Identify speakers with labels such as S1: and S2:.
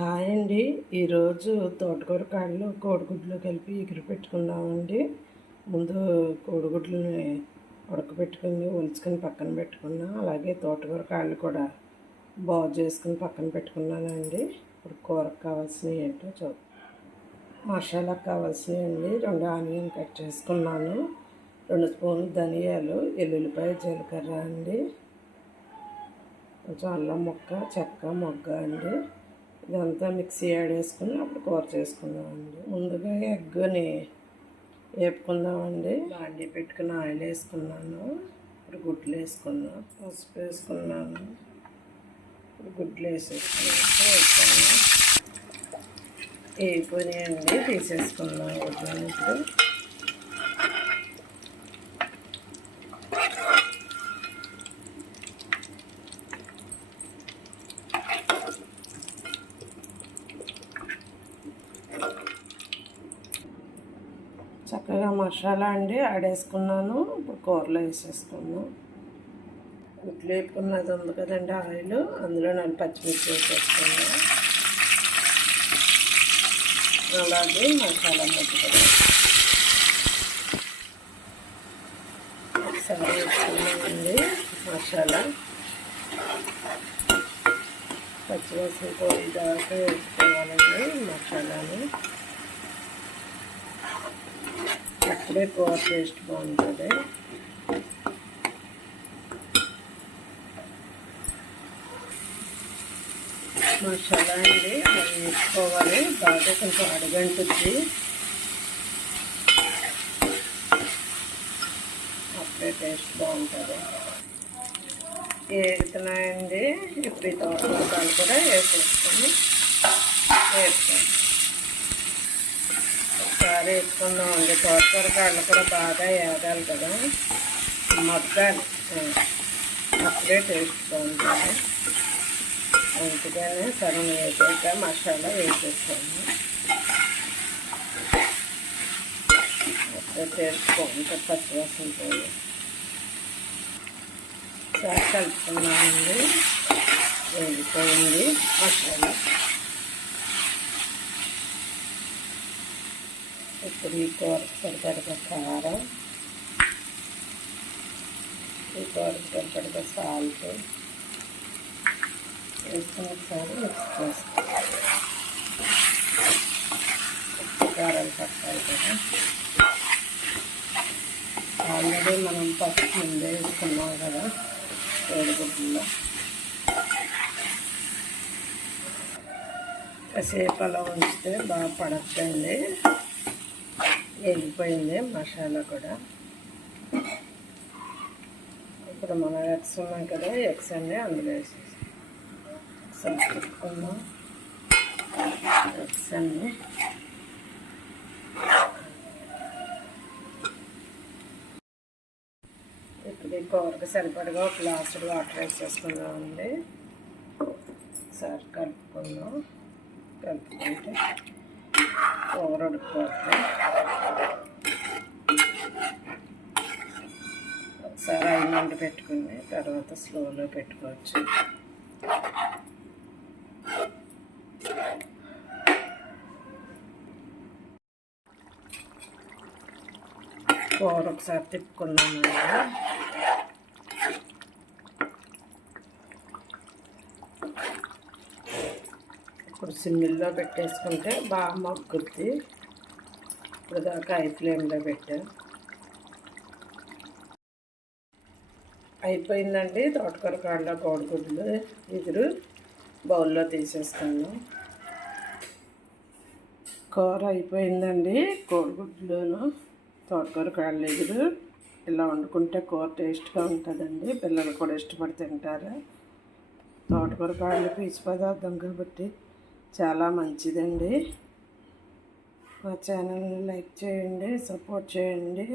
S1: Hi అండి. ఈరోజు తోటకూర కాళ్ళు కోడిగుడ్లు కలిపి ఎగురు పెట్టుకున్నామండి ముందు కోడిగుడ్లని ఉడకబెట్టుకుని ఉంచుకొని పక్కన పెట్టుకున్నాం అలాగే తోటకూర కాళ్ళు కూడా బాగు చేసుకుని పక్కన పెట్టుకున్నానండి. ఇప్పుడు కూరకు కావాల్సినవి ఏంటో చూ మసాలాకు కావాల్సినవి అండి. రెండు ఆనియన్ కట్ చేసుకున్నాను. రెండు స్పూన్లు ధనియాలు ఎల్లుల్లిపాయ జీలకర్ర అండి. కొంచెం అల్లం ముక్క చెక్క మొగ్గ అండి. ఇదంతా మిక్సీ యాడ్ వేసుకుని అప్పుడు కూర చేసుకుందామండి. ముందుగా ఎగ్గుని వేపుకుందామండి. బాండీ పెట్టుకుని ఆయిల్ వేసుకున్నాను. ఇప్పుడు గుడ్లు వేసుకున్నాను పసుపు వేసుకున్నాను. ఇప్పుడు గుడ్లు వేసేసుకున్నాను. వేసుకున్నాను వేయిపోయినాయండి తీసేసుకున్నాను గుడ్లను ఇప్పుడు చక్కగా మసాలా అండి ఆడేసుకున్నాను. ఇప్పుడు కూరలో వేసేసుకున్నాను ఇట్లు వేపుకున్నది ఉంది కదండి ఆయిల్. అందులో నన్ను పచ్చిమిర్చి వేసేసుకున్నాను అలాగే మసాలా ముద్దలు సరే వేసుకున్నామండి మసాలా. పచ్చివాసన దాకా వేసుకోవాలండి మసాలాని. అప్పుడే కూర టేస్ట్ బాగుంటుంది. మసాలా అండి మనం వేసుకోవాలి. బాగా కొంచెం అడుగంటుంది అప్పుడే టేస్ట్ బాగుంటుంది. వేస్తున్నాయండి ఇప్పుడు ఈ తోటకూరలు కూడా వేసేసుకొని వేసుకోండి ఒకసారి వేసుకుందాం అండి తోటకూర కాళ్ళు కూడా బాగా వేగాలి కదా. మొగ్గాలి అప్పుడే టేస్ట్ బాగుంటుంది అందుకనే సగం వేసాక మసాలా వేసేసాము అప్పుడే టేస్ట్ బాగుంటుంది పచ్చివాసన పోయి. ఒకసారి కలుపుకున్నామండి వేగిపోయింది. మసాలా. ఇప్పుడు ఈ కూరకు సరిపడగా కారం ఈ కూరకు సరిపడగా సాల్ట్. వేసుకుని ఒకసారి మిక్స్ చేసుకోవాలి కారం పట్టాలి కదా. ఆల్రెడీ మనం పసుపు ముందే వేసుకున్నాం కదా కోడిగుడ్లలో కాసేపు అలా ఉంచితే బాగా పడచ్చండి వెళ్ళిపోయింది మసాలా కూడా. ఇప్పుడు మన ఎగ్స్ ఉన్నాం కదా ఎగ్స్ అన్నీ అందులో వేసేసి. ఎక్స్ పెట్టుకుందాం ఎగ్స్ అన్నీ. ఇప్పుడు ఈ కూరకు సరిపడగా ఒక గ్లాసు వాటర్ వేసేసుకుందామండి. ఒకసారి కలుపుకుందాం. కలుపుకుంటే కూర ఉడికిపోతుంది ఒకసారి ఐదు పెట్టుకుని తర్వాత స్లోలో పెట్టుకోవచ్చు కూర ఒకసారి తిప్పుకున్నామండి ఇప్పుడు సిమ్మిల్లో పెట్టేసుకుంటే బాగా మగ్గుద్ది. ఇప్పుడు దాకా ఐ ఫ్లేమ్లో పెట్టా. అయిపోయిందండి. తోటకూర కాళ్ళ కోడిగుడ్లు ఎదురు బౌల్లో తీసేస్తాను. కూర అయిపోయిందండి. కోడిగుడ్లును తోటకూర కాళ్ళ ఎదురు ఇలా వండుకుంటే కూర టేస్ట్గా ఉంటుందండి. పిల్లలు కూడా ఇష్టపడి తింటారు. తోటకూర కాళ్ళు పీచు పదార్థం కాబట్టి చాలా మంచిదండి. మా ఛానల్ని లైక్ చేయండి సపోర్ట్ చేయండి.